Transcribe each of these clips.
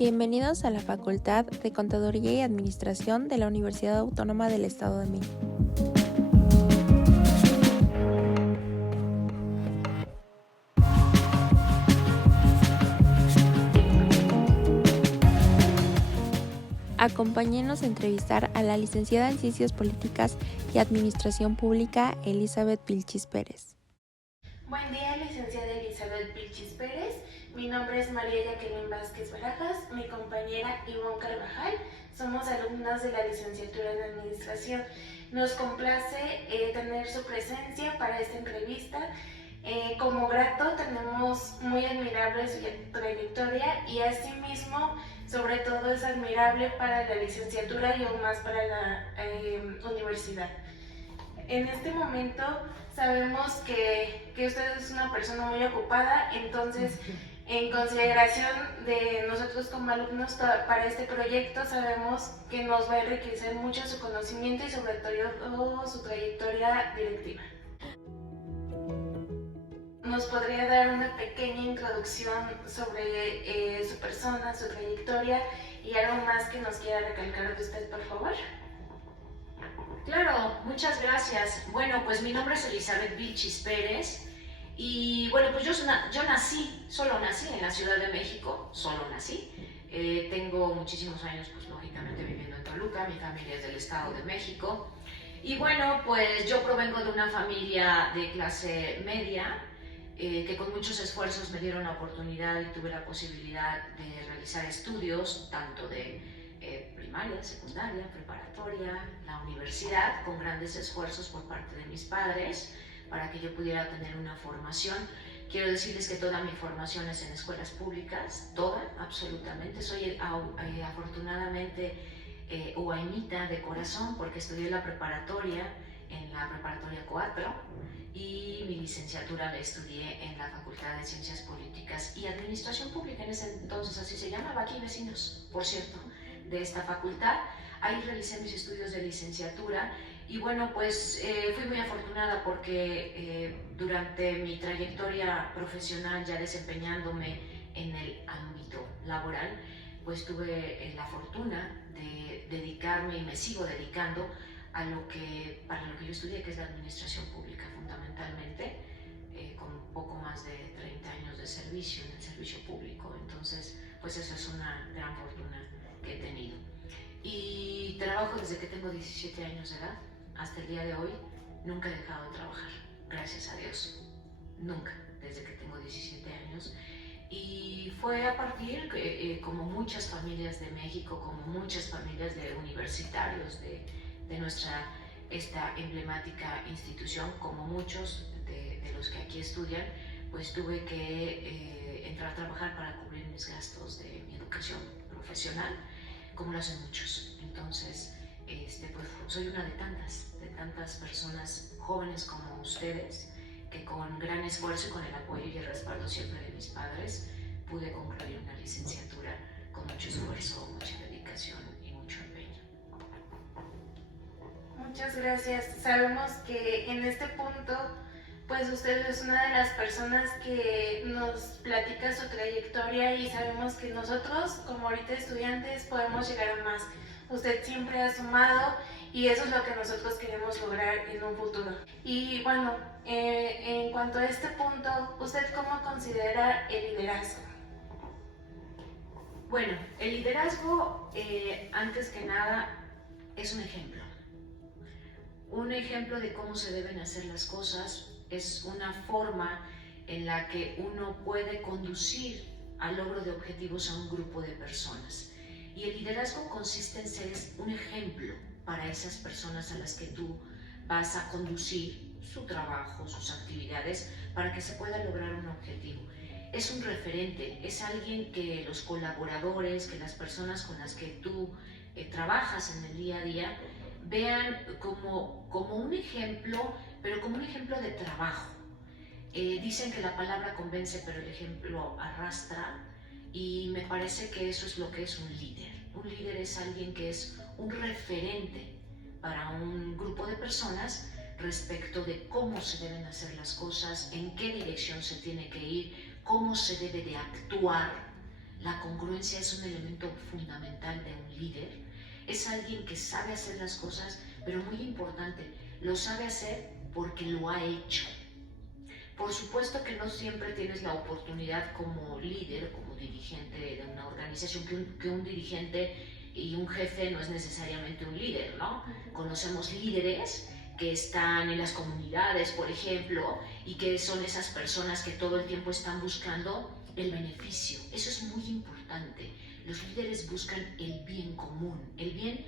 Bienvenidos a la Facultad de Contaduría y Administración de la Universidad Autónoma del Estado de México. Acompáñenos a entrevistar a la licenciada en Ciencias Políticas y Administración Pública, Elizabeth Vilchis Pérez. Buen día, licenciada Elizabeth Vilchis Pérez. Mi nombre es María Jacqueline Vázquez Barajas, mi compañera Ivonne Carvajal. Somos alumnas de la licenciatura en Administración. Nos complace tener su presencia para esta entrevista. Como grato tenemos muy admirable su trayectoria y asimismo, sobre todo, es admirable para la licenciatura y aún más para la universidad. En este momento sabemos que usted es una persona muy ocupada, entonces en consideración de nosotros como alumnos para este proyecto sabemos que nos va a enriquecer mucho su conocimiento y sobre todo su trayectoria directiva. ¿Nos podría dar una pequeña introducción sobre su persona, su trayectoria y algo más que nos quiera recalcar de usted, por favor? Claro, muchas gracias. Bueno, pues mi nombre es Elizabeth Vilchis Pérez y bueno, pues yo nací, solo nací en la Ciudad de México, solo nací. Tengo muchísimos años, pues lógicamente viviendo en Toluca, mi familia es del Estado de México. Y bueno, pues yo provengo de una familia de clase media, que con muchos esfuerzos me dieron la oportunidad y tuve la posibilidad de realizar estudios, tanto de primaria, secundaria, preparatoria, la universidad, con grandes esfuerzos por parte de mis padres para que yo pudiera tener una formación. Quiero decirles que toda mi formación es en escuelas públicas, toda, absolutamente. Soy afortunadamente huaynita de corazón porque estudié la preparatoria en la preparatoria 4 y mi licenciatura la estudié en la Facultad de Ciencias Políticas y Administración Pública, en ese entonces así se llamaba, aquí vecinos, por cierto, de esta facultad. Ahí realicé mis estudios de licenciatura y bueno, pues fui muy afortunada porque durante mi trayectoria profesional, ya desempeñándome en el ámbito laboral, pues tuve la fortuna de dedicarme y me sigo dedicando a para lo que yo estudié, que es la administración pública fundamentalmente, con poco más de 30 años de servicio en el servicio público. Entonces, pues eso es una gran fortuna que he tenido. Y trabajo desde que tengo 17 años de edad hasta el día de hoy. Nunca he dejado de trabajar, gracias a Dios. Nunca, desde que tengo 17 años. Y fue a partir, como muchas familias de México, como muchas familias de universitarios de esta emblemática institución, como muchos de los que aquí estudian, pues tuve que entrar a trabajar para cubrir mis gastos de mi educación profesional, como lo hacen muchos. Entonces, pues soy una de tantas personas jóvenes como ustedes, que con gran esfuerzo y con el apoyo y el respaldo siempre de mis padres, pude concluir una licenciatura con mucho esfuerzo, mucha dedicación y mucho empeño. Muchas gracias. Sabemos que en este punto, pues usted es una de las personas que nos platica su trayectoria y sabemos que nosotros, como ahorita estudiantes, podemos llegar a más. Usted siempre ha sumado y eso es lo que nosotros queremos lograr en un futuro. Y bueno, en cuanto a este punto, ¿usted cómo considera el liderazgo? Bueno, el liderazgo, antes que nada, es un ejemplo. Un ejemplo de cómo se deben hacer las cosas, es una forma en la que uno puede conducir al logro de objetivos a un grupo de personas. Y el liderazgo consiste en ser un ejemplo para esas personas a las que tú vas a conducir su trabajo, sus actividades, para que se pueda lograr un objetivo. Es un referente, es alguien que los colaboradores, que las personas con las que tú trabajas en el día a día, vean como un ejemplo, pero como un ejemplo de trabajo. Dicen que la palabra convence, pero el ejemplo arrastra, y me parece que eso es lo que es un líder. Un líder es alguien que es un referente para un grupo de personas respecto de cómo se deben hacer las cosas, en qué dirección se tiene que ir, cómo se debe de actuar La congruencia es un elemento fundamental de un líder. Es alguien que sabe hacer las cosas, pero muy importante, lo sabe hacer porque lo ha hecho. Por supuesto que no siempre tienes la oportunidad como líder, como dirigente de una organización, que un dirigente y un jefe no es necesariamente un líder, ¿no? Conocemos líderes que están en las comunidades, por ejemplo, y que son esas personas que todo el tiempo están buscando el beneficio. Eso es muy importante. Los líderes buscan el bien común, el bien,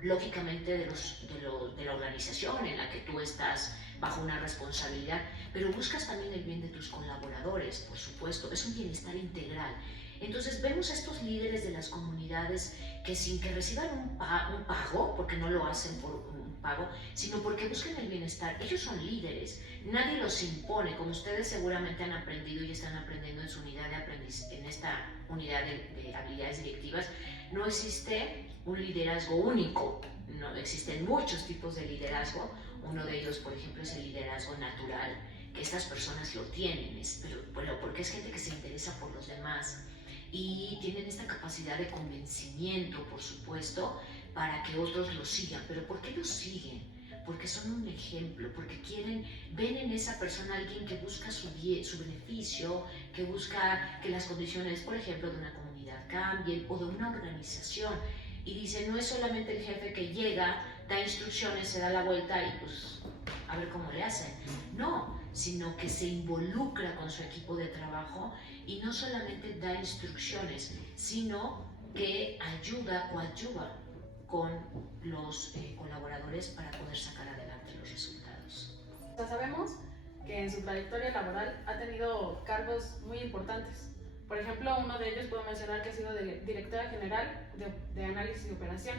lógicamente, de la organización en la que tú estás bajo una responsabilidad, pero buscas también el bien de tus colaboradores, por supuesto. Es un bienestar integral. Entonces vemos a estos líderes de las comunidades que sin que reciban un pago, porque no lo hacen por un pago, sino porque buscan el bienestar. Ellos son líderes, nadie los impone, como ustedes seguramente han aprendido y están aprendiendo en su unidad de aprendizaje, en esta unidad de habilidades directivas. No existe un liderazgo único, no existen muchos tipos de liderazgo. Uno de ellos, por ejemplo, es el liderazgo natural, que estas personas lo tienen, pero porque es gente que se interesa por los demás y tienen esta capacidad de convencimiento, por supuesto, para que otros lo sigan. ¿Pero por qué lo siguen? Porque son un ejemplo, porque ven en esa persona a alguien que busca su beneficio, que busca que las condiciones, por ejemplo, de una comunidad cambien o de una organización. Y dice, no es solamente el jefe que llega, da instrucciones, se da la vuelta y pues a ver cómo le hacen. No, sino que se involucra con su equipo de trabajo y no solamente da instrucciones, sino que coadyuva con los colaboradores para poder sacar adelante los resultados. Sabemos que en su trayectoria laboral ha tenido cargos muy importantes. Por ejemplo, uno de ellos puedo mencionar que ha sido directora general de análisis y operación.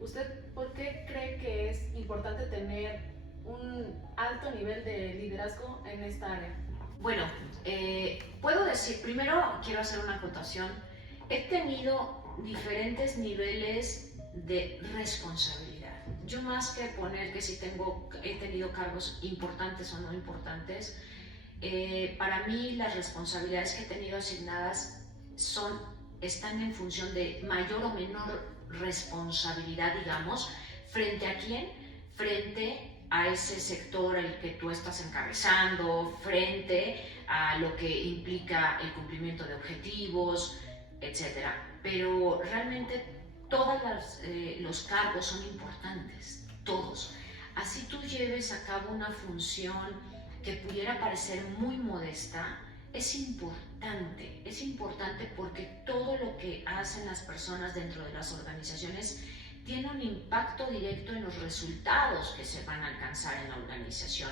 ¿Usted por qué cree que es importante tener un alto nivel de liderazgo en esta área? Bueno, puedo decir, primero quiero hacer una acotación. He tenido diferentes niveles de responsabilidad. Yo más que poner que si he tenido cargos importantes o no importantes, para mí las responsabilidades que he tenido asignadas están en función de mayor o menor responsabilidad, digamos, ¿frente a quién? Frente a ese sector al que tú estás encabezando, frente a lo que implica el cumplimiento de objetivos, etc. Pero realmente todos los cargos son importantes, todos. Así tú lleves a cabo una función que pudiera parecer muy modesta, es importante porque todo lo que hacen las personas dentro de las organizaciones tiene un impacto directo en los resultados que se van a alcanzar en la organización.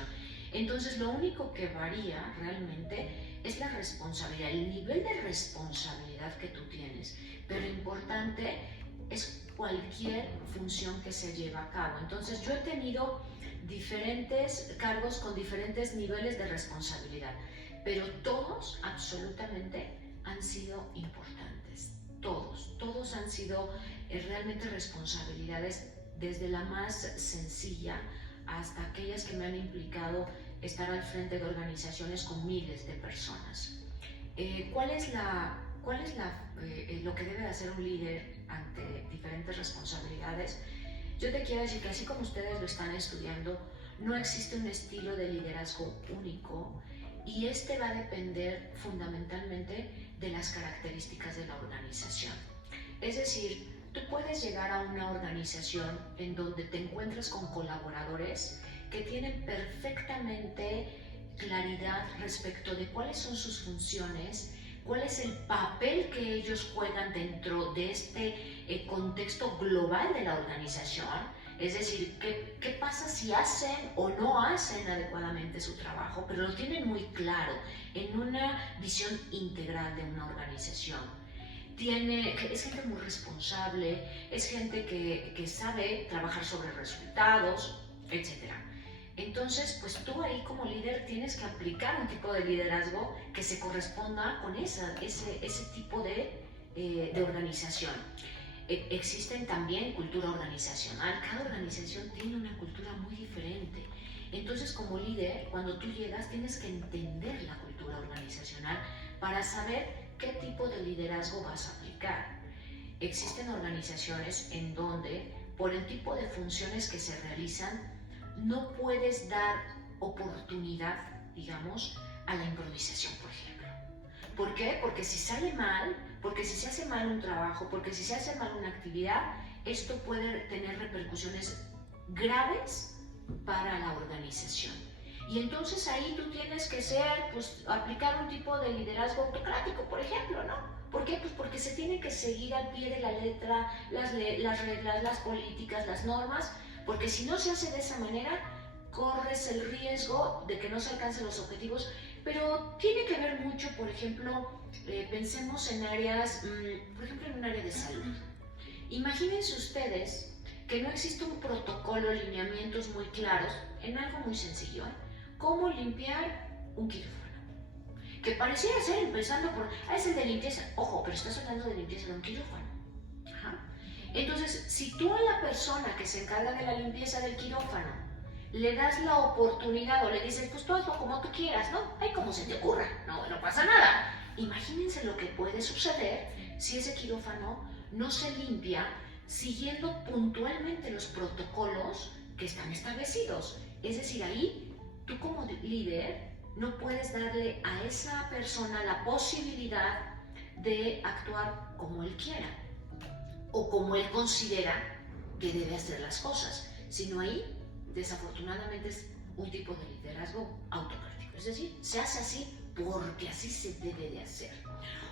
Entonces, lo único que varía realmente es la responsabilidad, el nivel de responsabilidad que tú tienes, pero importante es cualquier función que se lleva a cabo. Entonces, yo he tenido diferentes cargos con diferentes niveles de responsabilidad, pero todos absolutamente han sido importantes. Todos han sido realmente responsabilidades, desde la más sencilla hasta aquellas que me han implicado estar al frente de organizaciones con miles de personas. ¿Cuál es lo que debe de hacer un líder ante diferentes responsabilidades? Yo te quiero decir que así como ustedes lo están estudiando, no existe un estilo de liderazgo único y este va a depender fundamentalmente de las características de la organización. Es decir, tú puedes llegar a una organización en donde te encuentres con colaboradores que tienen perfectamente claridad respecto de cuáles son sus funciones, cuál es el papel que ellos juegan dentro de este contexto global de la organización. Es decir, ¿qué pasa si hacen o no hacen adecuadamente su trabajo? Pero lo tienen muy claro en una visión integral de una organización. Es gente muy responsable, es gente que sabe trabajar sobre resultados, etc. Entonces, pues tú ahí como líder tienes que aplicar un tipo de liderazgo que se corresponda con ese tipo de organización. Existen también cultura organizacional, cada organización tiene una cultura muy diferente. Entonces, como líder, cuando tú llegas tienes que entender la cultura organizacional para saber qué tipo de liderazgo vas a aplicar. Existen organizaciones en donde, por el tipo de funciones que se realizan, no puedes dar oportunidad, digamos, a la improvisación, por ejemplo. ¿Por qué? Porque si sale mal, porque si se hace mal un trabajo, porque si se hace mal una actividad, esto puede tener repercusiones graves para la organización. Y entonces ahí tú tienes que aplicar un tipo de liderazgo autocrático, por ejemplo, ¿no? ¿Por qué? Pues porque se tiene que seguir al pie de la letra las reglas, las políticas, las normas, porque si no se hace de esa manera, corres el riesgo de que no se alcancen los objetivos. Pero tiene que ver mucho, por ejemplo, pensemos en áreas, por ejemplo, en un área de salud. Imagínense ustedes que no existe un protocolo, lineamientos muy claros en algo muy sencillo, ¿eh? Cómo limpiar un quirófano. Que pareciera ser empezando por, es el de limpieza. Ojo, pero estás hablando de limpieza de un quirófano. Ajá. Entonces, si tú a la persona que se encarga de la limpieza del quirófano le das la oportunidad o le dices, pues tú hazlo como tú quieras, ¿no? Ay, como se te ocurra, no pasa nada. Imagínense lo que puede suceder si ese quirófano no se limpia siguiendo puntualmente los protocolos que están establecidos. Es decir, ahí tú como líder no puedes darle a esa persona la posibilidad de actuar como él quiera o como él considera que debe hacer las cosas, sino ahí desafortunadamente es un tipo de liderazgo autocrático, es decir, se hace así porque así se debe de hacer.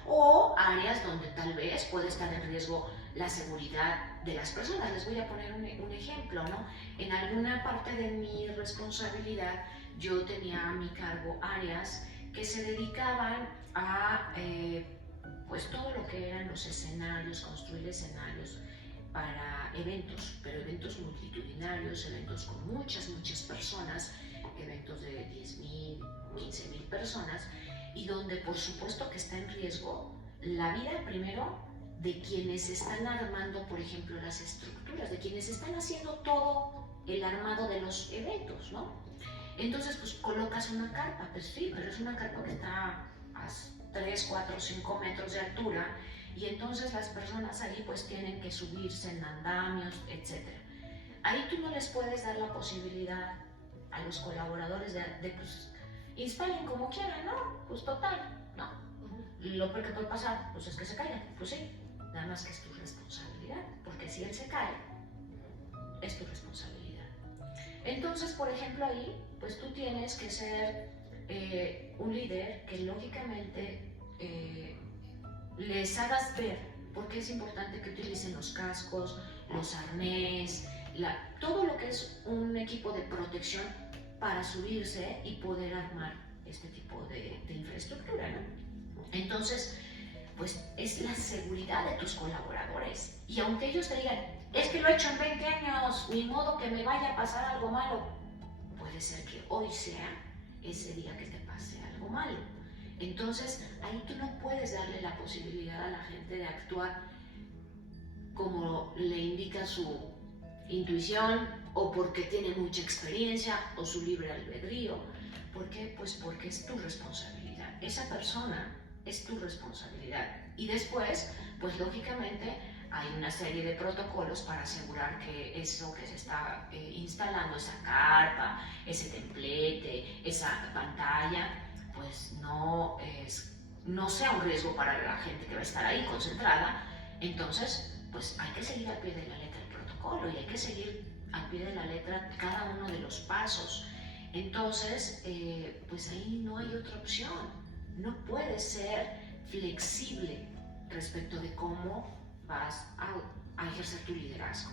O áreas donde tal vez puede estar en riesgo la seguridad de las personas. Les voy a poner un ejemplo, ¿no? En alguna parte de mi responsabilidad yo tenía a mi cargo áreas que se dedicaban a pues todo lo que eran los escenarios, construir escenarios para eventos, pero eventos multitudinarios, eventos con muchas personas, eventos de 10,000, 15,000 personas, y donde por supuesto que está en riesgo la vida primero de quienes están armando, por ejemplo, las estructuras, de quienes están haciendo todo el armado de los eventos, ¿no? Entonces, pues colocas una carpa, pues sí, pero es una carpa que está a 3, 4, 5 metros de altura, y entonces las personas ahí pues tienen que subirse en andamios, etc. Ahí tú no les puedes dar la posibilidad a los colaboradores de pues instalen como quieran, ¿no? Pues total, ¿no? Lo peor que puede pasar, pues es que se caigan, pues sí, nada más que es tu responsabilidad, porque si él se cae, es tu responsabilidad. Entonces, por ejemplo, ahí, pues tú tienes que ser un líder que lógicamente les hagas ver por qué es importante que utilicen los cascos, los arnés, todo lo que es un equipo de protección para subirse y poder armar este tipo de infraestructura, ¿no? Entonces, pues es la seguridad de tus colaboradores. Y aunque ellos te digan, es que lo he hecho en 20 años, ni modo que me vaya a pasar algo malo, puede ser que hoy sea ese día que te pase algo malo. Entonces, ahí tú no puedes darle la posibilidad a la gente de actuar como le indica su intuición o porque tiene mucha experiencia o su libre albedrío. ¿Por qué? Pues porque es tu responsabilidad. Esa persona es tu responsabilidad. Y después, pues lógicamente, hay una serie de protocolos para asegurar que eso que se está instalando, esa carpa, ese templete, esa pantalla, pues no sea un riesgo para la gente que va a estar ahí concentrada. Entonces, pues hay que seguir al pie de la letra el protocolo y hay que seguir al pie de la letra cada uno de los pasos. Entonces, pues ahí no hay otra opción. No puedes ser flexible respecto de cómo vas a ejercer tu liderazgo.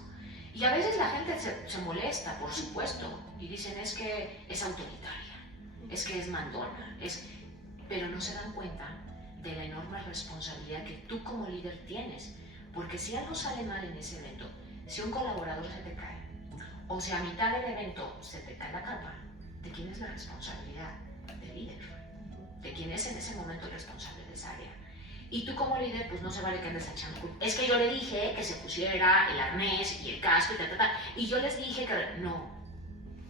Y a veces la gente se molesta, por supuesto, y dicen es que es autoritaria, es que es mandona, pero no se dan cuenta de la enorme responsabilidad que tú como líder tienes, porque si algo sale mal en ese evento, si un colaborador se te cae, o si a mitad del evento se te cae la carpa, ¿de quién es la responsabilidad? Del líder, de quién es en ese momento el responsable de esa área. Y tú como líder, pues no se vale que andes echando culpa. Es que yo le dije que se pusiera el arnés y el casco y yo les dije que no.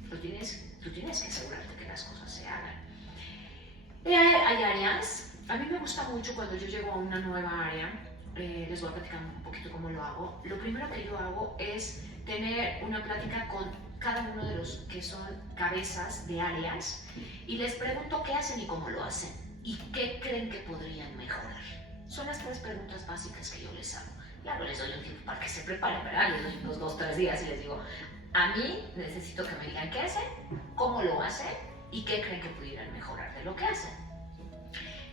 Tú tienes que asegurarte que las cosas se hagan. Hay áreas A mí me gusta mucho cuando yo llego a una nueva área, les voy a platicar un poquito cómo lo hago. Lo primero que yo hago es tener una plática con cada uno de los que son cabezas de áreas y les pregunto qué hacen y cómo lo hacen y qué creen que podrían mejorar. Son las 3 preguntas básicas que yo les hago. Claro, les doy un tiempo para que se preparen, ¿verdad? Les doy unos 2 o 3 días y les digo, a mí necesito que me digan qué hacen, cómo lo hacen y qué creen que pudieran mejorar de lo que hacen.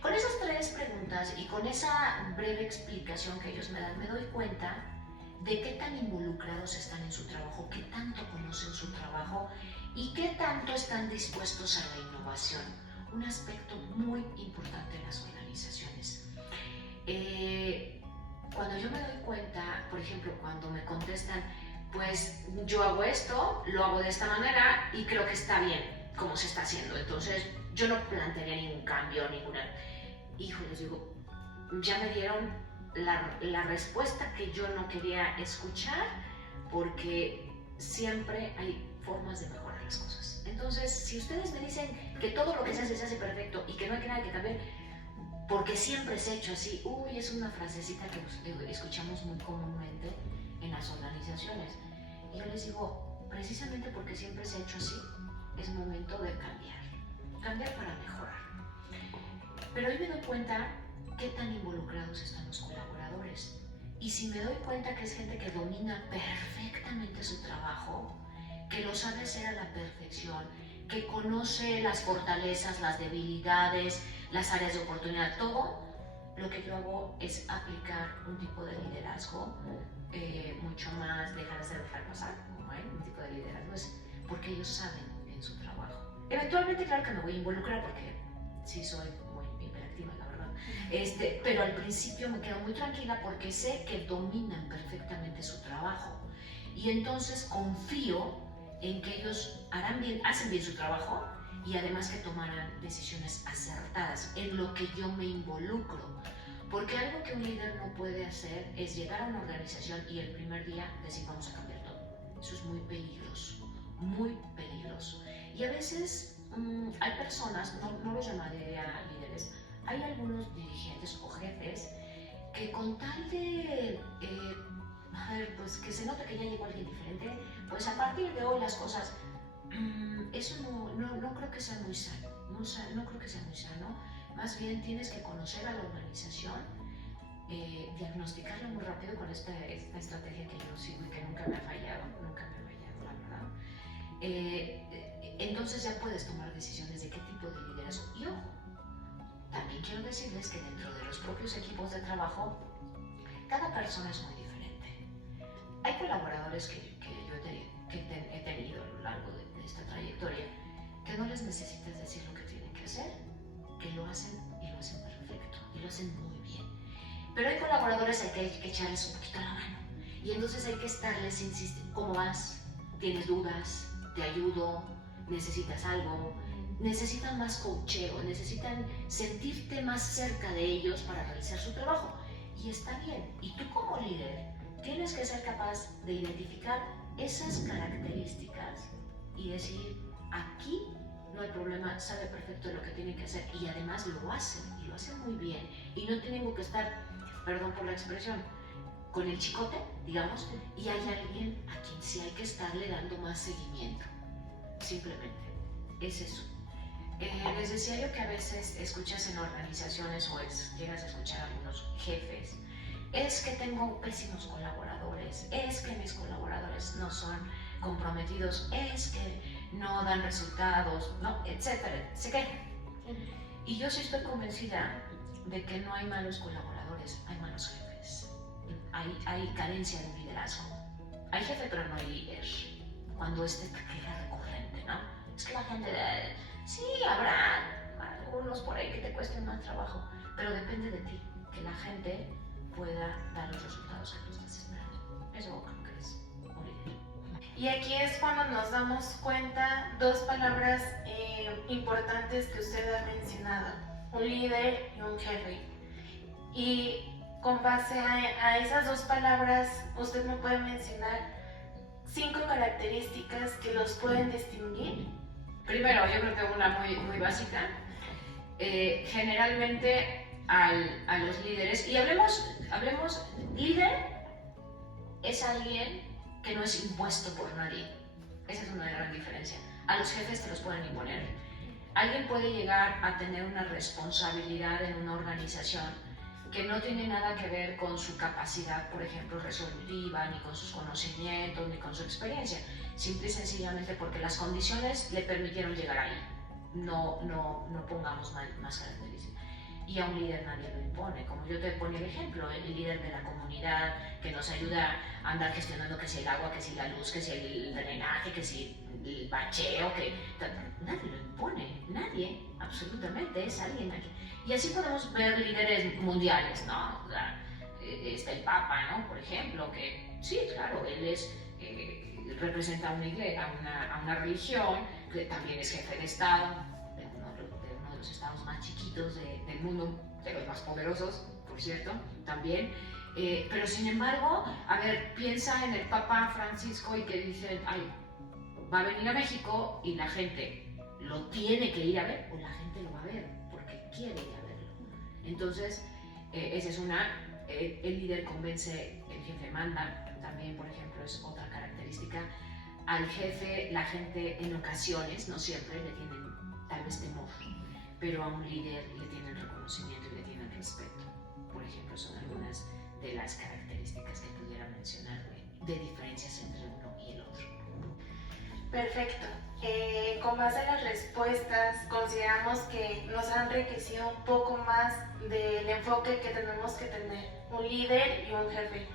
Con esas 3 preguntas y con esa breve explicación que ellos me dan, me doy cuenta de qué tan involucrados están en su trabajo, qué tanto conocen su trabajo y qué tanto están dispuestos a la innovación, un aspecto muy importante en las organizaciones. Cuando yo me doy cuenta, por ejemplo, cuando me contestan, pues yo hago esto, lo hago de esta manera y creo que está bien como se está haciendo, entonces yo no plantearía ningún cambio, Hijo, les digo, ya me dieron la respuesta que yo no quería escuchar, porque siempre hay formas de mejorar las cosas. Entonces, si ustedes me dicen que todo lo que se hace perfecto y que no hay nada que cambiar, porque siempre se ha hecho así, es una frasecita que escuchamos muy comúnmente en las organizaciones. Y yo les digo, precisamente porque siempre se ha hecho así, es momento de cambiar para mejorar. Pero hoy me doy cuenta qué tan involucrados están los colaboradores. Y si me doy cuenta que es gente que domina perfectamente su trabajo, que lo sabe hacer a la perfección, que conoce las fortalezas, las debilidades, las áreas de oportunidad, todo, lo que yo hago es aplicar un tipo de liderazgo mucho más, dejar pasar, como hay un tipo de liderazgo, es porque ellos saben en su trabajo. Eventualmente, claro que me voy a involucrar porque sí soy muy hiperactiva, la verdad. Pero al principio me quedo muy tranquila porque sé que dominan perfectamente su trabajo. Y entonces confío en que ellos hacen bien su trabajo y además que tomarán decisiones acertadas en lo que yo me involucro. Porque algo que un líder no puede hacer es llegar a una organización y el primer día decir vamos a cambiar todo. Eso es muy peligroso, muy peligroso. Y a veces hay personas, no los llamaría líderes, hay algunos dirigentes o jefes que con tal de pues que se nota que ya llegó alguien diferente, pues a partir de hoy las cosas, eso no creo que sea muy sano, no creo que sea muy sano. Más bien tienes que conocer a la organización, diagnosticarla muy rápido con esta estrategia que yo sigo y que nunca me ha fallado, la verdad. Entonces ya puedes tomar decisiones de qué tipo de liderazgo. Y ojo, también quiero decirles que dentro de los propios equipos de trabajo, cada persona es muy diferente. Hay colaboradores que he tenido a lo largo de esta trayectoria que no les necesitas decir lo que tienen que hacer, que lo hacen y lo hacen perfecto y lo hacen muy bien. Pero hay colaboradores a que hay que echarles un poquito la mano y entonces hay que estarles insistiendo, ¿cómo vas? ¿Tienes dudas? ¿Te ayudo? ¿Necesitas algo? Necesitan más coacheo, necesitan sentirte más cerca de ellos para realizar su trabajo. Y está bien. Y tú como líder tienes que ser capaz de identificar esas características y decir, aquí no hay problema, sabe perfecto lo que tienen que hacer y además lo hacen y lo hacen muy bien. Y no tengo que estar, perdón por la expresión, con el chicote, digamos, y hay alguien a quien sí hay que estarle dando más seguimiento. Simplemente, es eso. Les decía yo que a veces escuchas en organizaciones o llegas a escuchar a algunos jefes, es que tengo pésimos colaboradores, es que mis colaboradores no son comprometidos, es que no dan resultados, ¿no? Etcétera, se quejan. Y yo sí estoy convencida de que no hay malos colaboradores, hay malos jefes. Hay carencia de liderazgo. Hay jefe pero no hay líder. Cuando esta queja recurrente, ¿no? Es que la gente sí, habrá algunos por ahí que te cuesten más trabajo, pero depende de ti, que la gente pueda dar los resultados que tú estás esperando. Eso creo que es un líder. Y aquí es cuando nos damos cuenta 2 palabras importantes que usted ha mencionado, un líder y un jefe. Y con base a esas 2 palabras, usted me puede mencionar 5 características que los pueden distinguir. Primero, yo creo que una muy básica. Generalmente a los líderes. Y hablemos, líder es alguien que no es impuesto por nadie. Esa es una gran diferencia. A los jefes te los pueden imponer. Alguien puede llegar a tener una responsabilidad en una organización que no tiene nada que ver con su capacidad, por ejemplo, resolutiva, ni con sus conocimientos, ni con su experiencia. Simple y sencillamente porque las condiciones le permitieron llegar ahí. No pongamos más características. Y a un líder nadie lo impone, como yo te ponía el ejemplo, el líder de la comunidad que nos ayuda a andar gestionando que si el agua, que si la luz, que si el drenaje, que si el bacheo, que nadie lo impone, nadie, absolutamente, es alguien aquí. Y así podemos ver líderes mundiales, ¿no? O sea, está el Papa, ¿no? Por ejemplo, que sí, claro, él representa a una iglesia, a una religión, que también es jefe de Estado, de uno de los estados más chiquitos del mundo, de los más poderosos, por cierto, también. Pero sin embargo, a ver, piensa en el Papa Francisco y que dice, ay, va a venir a México y la gente lo tiene que ir a ver, o la gente lo va a ver porque quiere ir a verlo. Entonces, esa es una, el líder convence, el jefe manda, también, por ejemplo, es otra característica. Al jefe, la gente en ocasiones, no siempre, le tienen tal vez temor, pero a un líder le tienen reconocimiento y le tienen respeto. Por ejemplo, son algunas de las características que pudiera mencionar de diferencias entre uno y el otro. Perfecto. Con base a las respuestas, consideramos que nos han enriquecido un poco más del enfoque que tenemos que tener un líder y un jefe.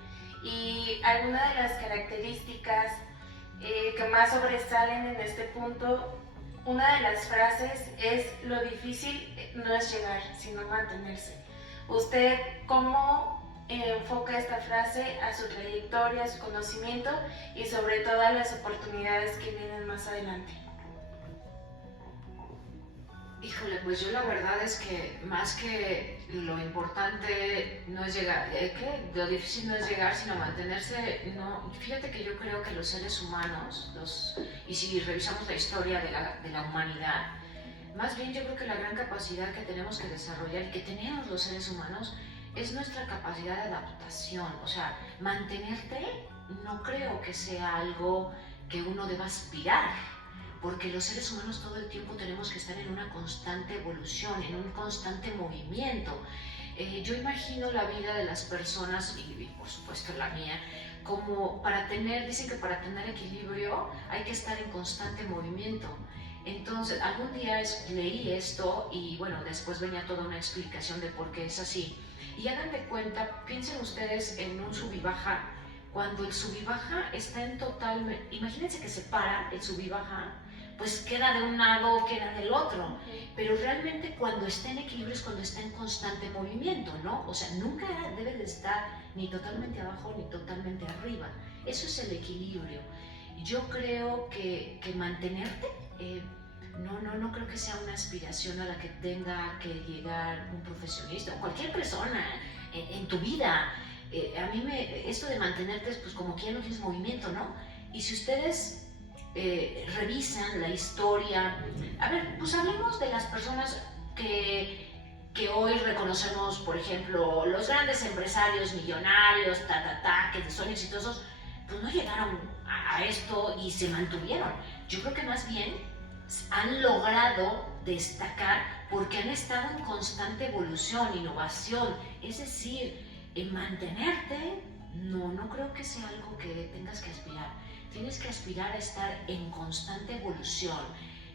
Y algunas de las características que más sobresalen en este punto, una de las frases es: lo difícil no es llegar, sino mantenerse. ¿Usted cómo enfoca esta frase a su trayectoria, a su conocimiento y sobre todo a las oportunidades que vienen más adelante? Híjole, pues yo la verdad es que más que lo importante no es llegar, lo difícil no es llegar, sino mantenerse. No, fíjate que yo creo que los seres humanos, y si revisamos la historia de la humanidad, más bien yo creo que la gran capacidad que tenemos que desarrollar y que tenemos los seres humanos es nuestra capacidad de adaptación. O sea, mantenerte no creo que sea algo que uno deba aspirar, porque los seres humanos todo el tiempo tenemos que estar en una constante evolución, en un constante movimiento. Yo imagino la vida de las personas, y por supuesto la mía, como dicen que para tener equilibrio hay que estar en constante movimiento. Entonces, algún día leí esto y bueno, después venía toda una explicación de por qué es así. Y hagan de cuenta, piensen ustedes en un sub y baja. Cuando el sub y baja está en total, imagínense que se para el sub y baja, pues queda de un lado, queda del otro, pero realmente cuando está en equilibrio es cuando está en constante movimiento, ¿no? O sea, nunca debe de estar ni totalmente abajo ni totalmente arriba. Eso es el equilibrio. Yo creo que mantenerte, no creo que sea una aspiración a la que tenga que llegar un profesionista o cualquier persona en tu vida. A mí esto de mantenerte es pues como quien no tienes movimiento, ¿no? Y si ustedes revisan la historia, a ver, pues hablemos de las personas que hoy reconocemos, por ejemplo, los grandes empresarios millonarios, que son exitosos, pues no llegaron a esto y se mantuvieron. Yo creo que más bien han logrado destacar porque han estado en constante evolución, innovación, es decir, en mantenerte, no creo que sea algo que tengas que aspirar. Tienes que aspirar a estar en constante evolución,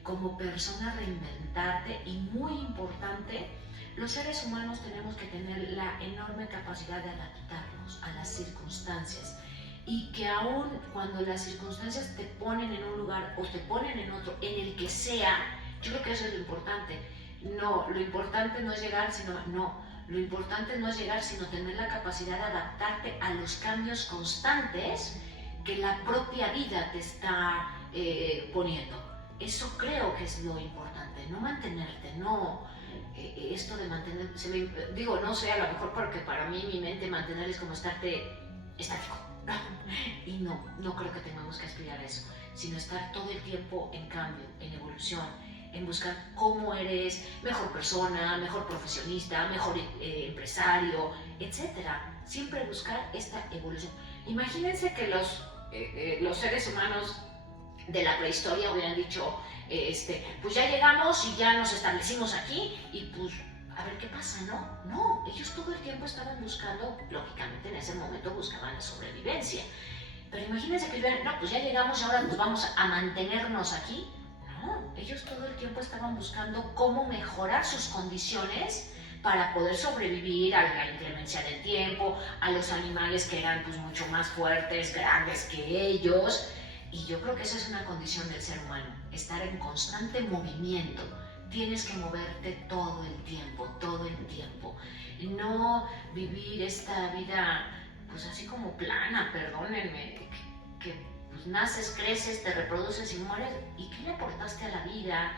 como persona reinventarte y muy importante, los seres humanos tenemos que tener la enorme capacidad de adaptarnos a las circunstancias y que aún cuando las circunstancias te ponen en un lugar o te ponen en otro, en el que sea, yo creo que eso es lo importante. No, lo importante no es llegar, lo importante no es llegar, sino tener la capacidad de adaptarte a los cambios constantes que la propia vida te está poniendo. Eso creo que es lo importante, no mantenerte, esto de mantenerte, digo, no sé, a lo mejor porque para mí mi mente mantener es como estarte estático, y no creo que tengamos que aspirar a eso, sino estar todo el tiempo en cambio, en evolución, en buscar cómo eres mejor persona, mejor profesionista, mejor empresario, etc. Siempre buscar esta evolución. Imagínense que los seres humanos de la prehistoria hubieran dicho, pues ya llegamos y ya nos establecimos aquí y pues a ver qué pasa, ¿no? No, ellos todo el tiempo estaban buscando, lógicamente en ese momento buscaban la sobrevivencia. Pero imagínense que hubieran, no, pues ya llegamos y ahora pues vamos a mantenernos aquí. No, ellos todo el tiempo estaban buscando cómo mejorar sus condiciones para poder sobrevivir a la inclemencia del tiempo, a los animales que eran pues mucho más fuertes, grandes que ellos. Y yo creo que esa es una condición del ser humano, estar en constante movimiento. Tienes que moverte todo el tiempo, y no vivir esta vida pues así como plana, perdónenme, que pues, naces, creces, te reproduces y mueres. ¿Y qué le aportaste a la vida?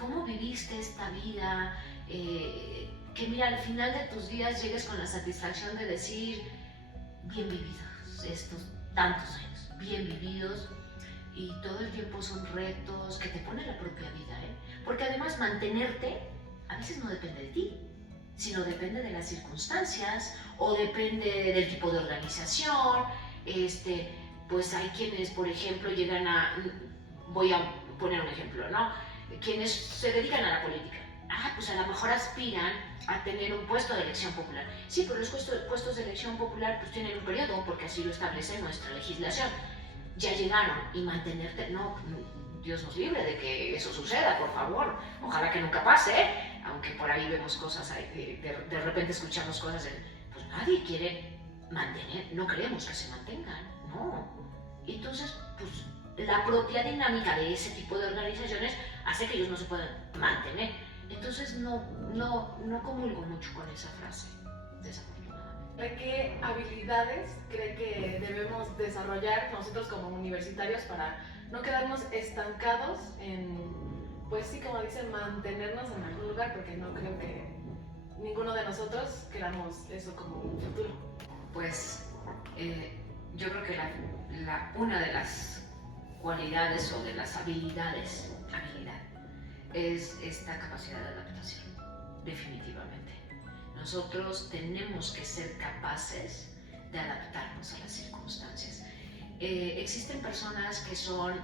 ¿Cómo viviste esta vida? Que mira, al final de tus días llegues con la satisfacción de decir, bien vividos estos tantos años, bien vividos, y todo el tiempo son retos que te pone la propia vida, porque además mantenerte a veces no depende de ti, sino depende de las circunstancias o depende del tipo de organización. Pues hay quienes, por ejemplo, voy a poner un ejemplo, ¿no? Quienes se dedican a la política. Pues a lo mejor aspiran a tener un puesto de elección popular. Sí, pero los puestos de elección popular pues tienen un periodo, porque así lo establece nuestra legislación. Ya llegaron, y mantenerte, no, Dios nos libre de que eso suceda, por favor. Ojalá que nunca pase, aunque por ahí vemos cosas, de repente escuchamos cosas de, pues nadie quiere mantener, no queremos que se mantengan, no. Entonces, pues la propia dinámica de ese tipo de organizaciones hace que ellos no se puedan mantener. Entonces no comulgo mucho con esa frase, desafortunadamente. ¿De qué habilidades cree que debemos desarrollar nosotros como universitarios para no quedarnos estancados en, pues sí, como dicen, mantenernos en algún lugar? Porque no creo que ninguno de nosotros queramos eso como un futuro. Pues yo creo que una de las cualidades o de las habilidades es esta capacidad de adaptación, definitivamente. Nosotros tenemos que ser capaces de adaptarnos a las circunstancias. Existen personas que son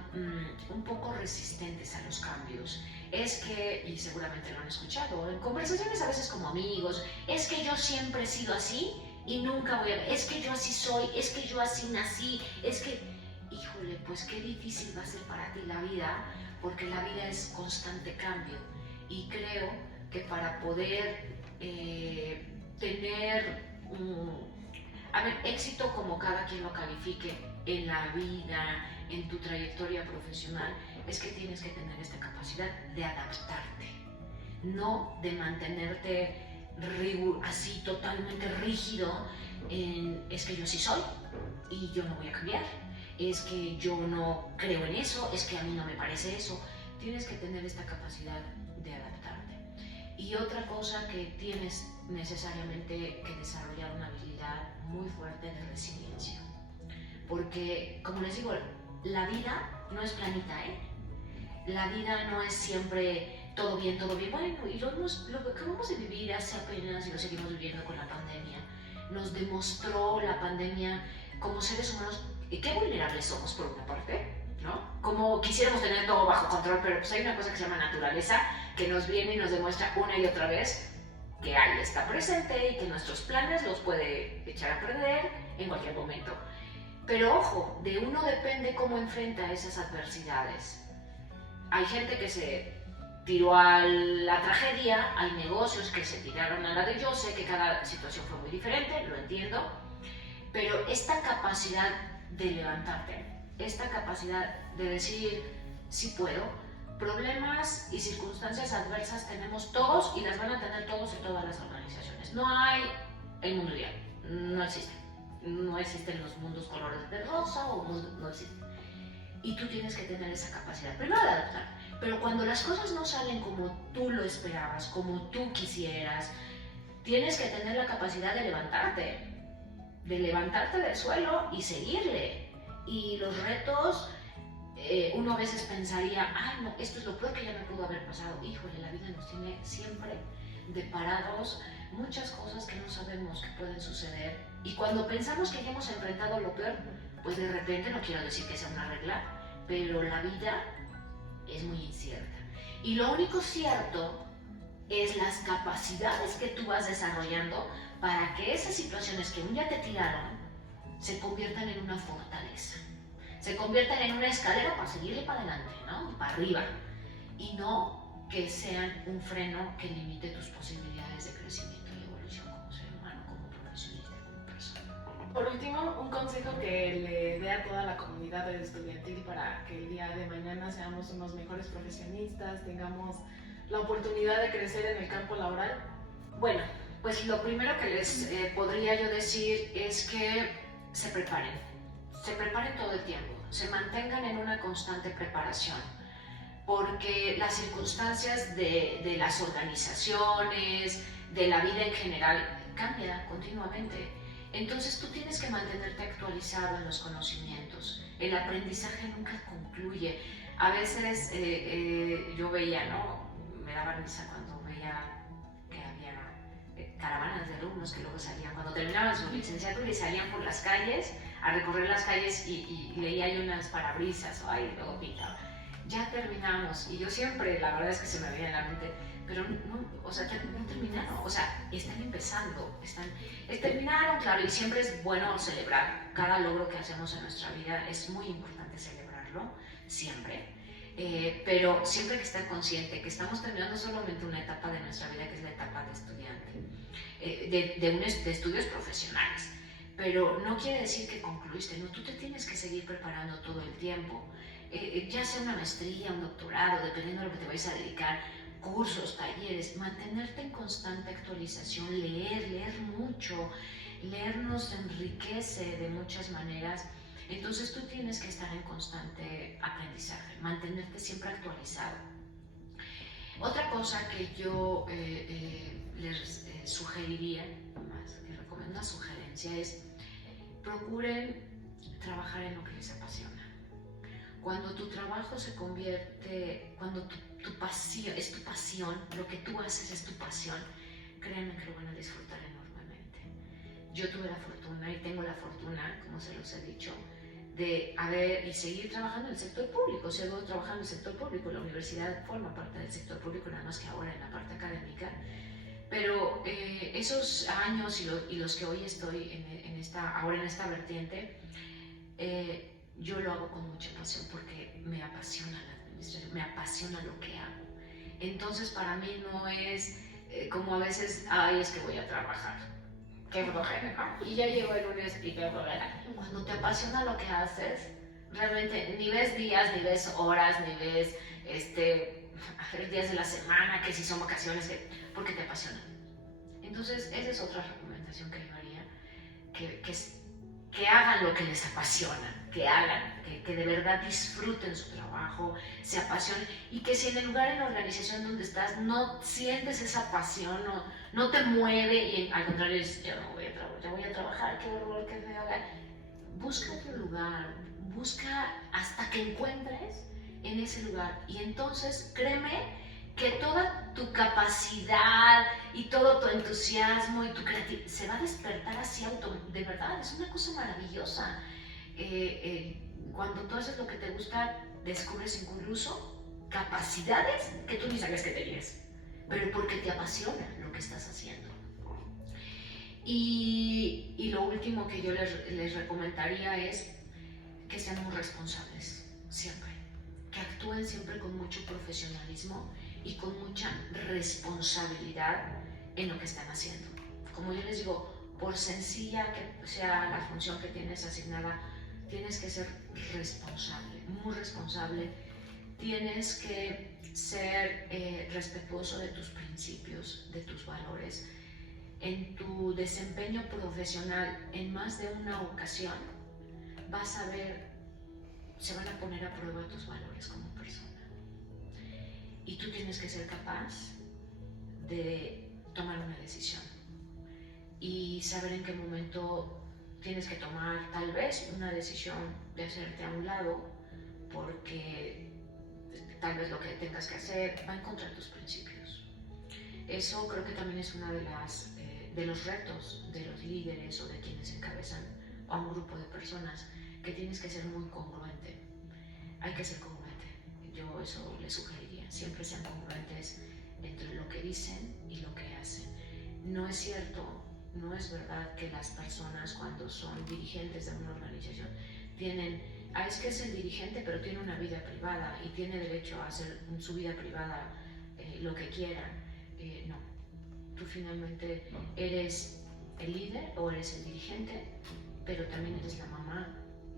un poco resistentes a los cambios. Y seguramente lo han escuchado, en conversaciones a veces como amigos, es que yo siempre he sido así y nunca voy a... Es que yo así soy, es que yo así nací, es que... Híjole, pues qué difícil va a ser para ti la vida, porque la vida es constante cambio. Y creo que para poder tener éxito, como cada quien lo califique, en la vida, en tu trayectoria profesional, es que tienes que tener esta capacidad de adaptarte, no de mantenerte así totalmente rígido en es que yo sí soy y yo no voy a cambiar, es que yo no creo en eso, es que a mí no me parece eso. Tienes que tener esta capacidad de adaptarte. Y otra cosa que tienes necesariamente que desarrollar una habilidad muy fuerte de resiliencia. Porque, como les digo, la vida no es planita, La vida no es siempre todo bien, todo bien. Bueno, y lo que acabamos de vivir hace apenas, y lo seguimos viviendo con la pandemia, nos demostró la pandemia como seres humanos qué vulnerables somos por una parte, ¿no? Como quisiéramos tener todo bajo control, pero pues hay una cosa que se llama naturaleza, que nos viene y nos demuestra una y otra vez que ahí está presente y que nuestros planes los puede echar a perder en cualquier momento. Pero ojo, de uno depende cómo enfrenta esas adversidades. Hay gente que se tiró a la tragedia, hay negocios que se tiraron a la de... Yo sé que cada situación fue muy diferente, lo entiendo, pero esta capacidad de levantarte, esta capacidad de decir, sí puedo, problemas y circunstancias adversas tenemos todos y las van a tener todos en todas las organizaciones. No hay el mundo ideal, no existe. No existen los mundos colores de rosa o no existen. Y tú tienes que tener esa capacidad, primero de adaptar, pero cuando las cosas no salen como tú lo esperabas, como tú quisieras, tienes que tener la capacidad de levantarte del suelo y seguirle. Y los retos uno a veces pensaría, ay no, esto es lo peor que ya me pudo haber pasado. Híjole, la vida nos tiene siempre deparados muchas cosas que no sabemos que pueden suceder. Y cuando pensamos que ya hemos enfrentado lo peor, pues de repente, no quiero decir que sea una regla, pero la vida es muy incierta. Y lo único cierto es las capacidades que tú vas desarrollando para que esas situaciones que un día te tiraron se conviertan en una fortaleza, se conviertan en una escalera para seguirle para adelante, ¿no? Para arriba, y no que sean un freno que limite tus posibilidades de crecimiento y evolución como ser humano, como profesionista, como persona. Por último, un consejo que le dé a toda la comunidad estudiantil para que el día de mañana seamos unos mejores profesionistas, tengamos la oportunidad de crecer en el campo laboral. Bueno, pues lo primero que les podría yo decir es que se preparen todo el tiempo, se mantengan en una constante preparación, porque las circunstancias de las organizaciones, de la vida en general, cambian continuamente. Entonces tú tienes que mantenerte actualizado en los conocimientos. El aprendizaje nunca concluye. A veces yo veía, ¿no? Me daba risa cuando veía que había caravanas de alumnos que luego salían, cuando terminaban su licenciatura y salían por las calles, a recorrer las calles y leía yo unas parabrisas, y luego pintaba. Ya terminamos, y yo siempre, la verdad es que se me veía en la mente, pero no, o sea, no terminaron, o sea, están empezando, terminaron, claro, y siempre es bueno celebrar cada logro que hacemos en nuestra vida, es muy importante celebrarlo, siempre, pero siempre hay que estar consciente que estamos terminando solamente una etapa de nuestra vida, que es la etapa de estudiante, de estudios profesionales, pero no quiere decir que concluiste, no, tú te tienes que seguir preparando todo el tiempo, ya sea una maestría, un doctorado, dependiendo de lo que te vayas a dedicar, cursos, talleres, mantenerte en constante actualización, leer mucho, leer nos enriquece de muchas maneras, entonces tú tienes que estar en constante aprendizaje, mantenerte siempre actualizado. Otra cosa que yo les sugeriría, más que recomiendo, una sugerencia es procuren trabajar en lo que les apasiona. Cuando tu trabajo se convierte, cuando tu pasión, es tu pasión, lo que tú haces es tu pasión, créanme que lo van a disfrutar enormemente. Yo tuve la fortuna y tengo la fortuna, como se los he dicho, de haber y seguir trabajando en el sector público. Sigo trabajando en el sector público, la universidad forma parte del sector público, nada más que ahora en la parte académica. Pero esos años y los que hoy estoy ahora en esta vertiente, yo lo hago con mucha pasión porque me apasiona la administración, me apasiona lo que hago. Entonces para mí no es como a veces, ay, es que voy a trabajar, qué flojera, ¿no? Y ya llego el lunes y qué flojera. Cuando te apasiona lo que haces, realmente ni ves días, ni ves horas, ni ves días de la semana, que si son vacaciones, porque te apasiona. Entonces esa es otra recomendación que yo haría, que hagan lo que les apasiona, que hagan, que de verdad disfruten su trabajo, se apasionen, y que si en el lugar, en la organización donde estás, no sientes esa pasión, no te mueve, y al contrario dices, yo no voy a trabajar, qué horror, qué feo, busca otro lugar, busca hasta que encuentres en ese lugar, y entonces créeme que toda tu capacidad y todo tu entusiasmo y tu creatividad se va a despertar así de verdad, es una cosa maravillosa. Cuando tú haces lo que te gusta, descubres incluso capacidades que tú ni sabías que tenías, pero porque te apasiona lo que estás haciendo. Y lo último que yo les recomendaría es que sean muy responsables, siempre, que actúen siempre con mucho profesionalismo y con mucha responsabilidad en lo que están haciendo. Como yo les digo, por sencilla que sea la función que tienes asignada, tienes que ser responsable, muy responsable. Tienes que ser respetuoso de tus principios, de tus valores. En tu desempeño profesional, en más de una ocasión, vas a ver, se van a poner a prueba tus valores como persona. Y tú tienes que ser capaz de tomar una decisión y saber en qué momento tienes que tomar tal vez una decisión de hacerte a un lado porque tal vez lo que tengas que hacer va en contra de tus principios. Eso creo que también es uno de los retos de los líderes o de quienes encabezan a un grupo de personas, que tienes que ser muy congruente. Hay que ser congruente. Yo eso les sugeriría. Siempre sean congruentes entre lo que dicen y lo que hacen. No es cierto, no es verdad que las personas cuando son dirigentes de una organización tienen, es que es el dirigente pero tiene una vida privada y tiene derecho a hacer en su vida privada lo que quiera. No, tú finalmente eres el líder o eres el dirigente, pero también eres la mamá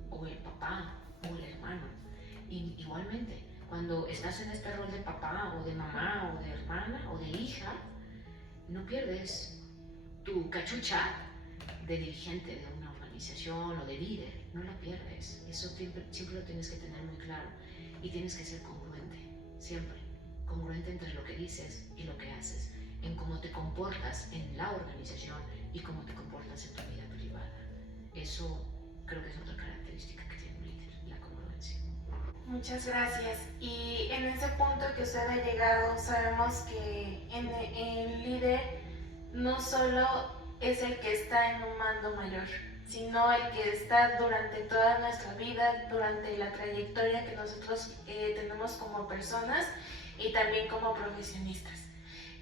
o el papá o el hermano. Y igualmente, cuando estás en este rol de papá o de mamá o de hermana o de hija, no pierdes tu cachucha de dirigente de una organización o de líder, no la pierdes. Eso siempre lo tienes que tener muy claro y tienes que ser congruente, siempre. Congruente entre lo que dices y lo que haces, en cómo te comportas en la organización y cómo te comportas en tu vida privada. Eso creo que es otra característica que tiene un líder, la congruencia. Muchas gracias. Y en ese punto que usted ha llegado, sabemos que el líder no solo es el que está en un mando mayor, sino el que está durante toda nuestra vida, durante la trayectoria que nosotros tenemos como personas y también como profesionistas.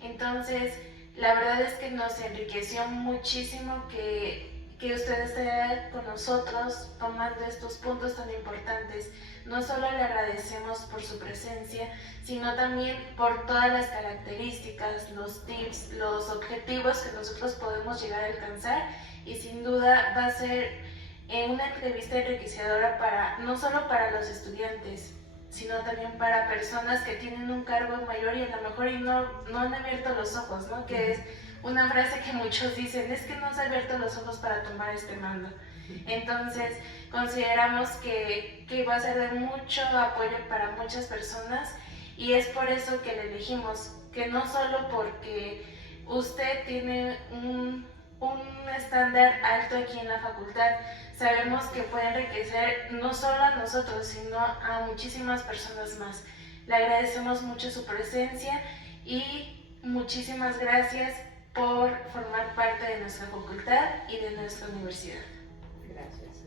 Entonces, la verdad es que nos enriqueció muchísimo que usted esté con nosotros tomando estos puntos tan importantes. No solo le agradecemos por su presencia, sino también por todas las características, los tips, los objetivos que nosotros podemos llegar a alcanzar, y sin duda va a ser una entrevista enriquecedora no solo para los estudiantes, sino también para personas que tienen un cargo mayor y a lo mejor no han abierto los ojos, ¿no? Que es una frase que muchos dicen, es que no se han abierto los ojos para tomar este mando. Entonces, consideramos que va a ser de mucho apoyo para muchas personas, y es por eso que le elegimos, que no solo porque usted tiene un estándar alto aquí en la facultad, sabemos que puede enriquecer no solo a nosotros, sino a muchísimas personas más. Le agradecemos mucho su presencia y muchísimas gracias por formar parte de nuestra facultad y de nuestra universidad. Gracias.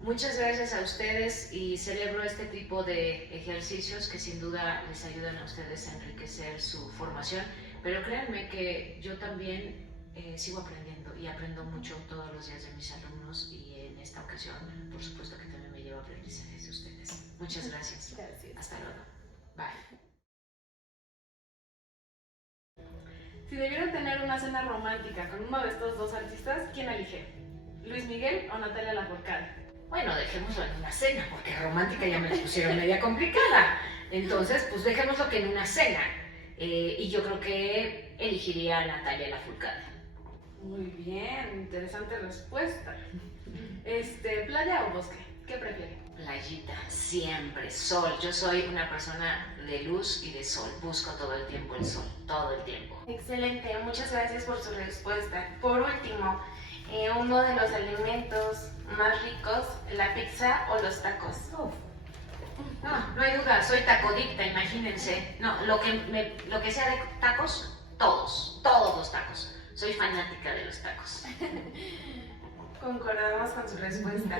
Muchas gracias a ustedes, y celebro este tipo de ejercicios que sin duda les ayudan a ustedes a enriquecer su formación, pero créanme que yo también sigo aprendiendo y aprendo mucho todos los días de mis alumnos, y en esta ocasión, por supuesto que también me llevo aprendizajes de ustedes. Muchas gracias. Gracias. Hasta luego. Bye. Si debiera tener una cena romántica con uno de estos dos artistas, ¿quién elige? ¿Luis Miguel o Natalia Lafourcade? Bueno, dejémoslo en una cena, porque romántica ya me la pusieron media complicada. Entonces, pues dejémoslo que en una cena. Y yo creo que elegiría a Natalia Lafourcade. Muy bien, interesante respuesta. ¿Playa o bosque? ¿Qué prefiere? Playita, siempre, sol. Yo soy una persona de luz y de sol. Busco todo el tiempo el sol, todo el tiempo. Excelente, muchas gracias por su respuesta. Por último, uno de los alimentos más ricos, la pizza o los tacos. No hay duda, soy tacodicta, imagínense. No, lo que sea de tacos, todos los tacos. Soy fanática de los tacos. Concordamos con su respuesta.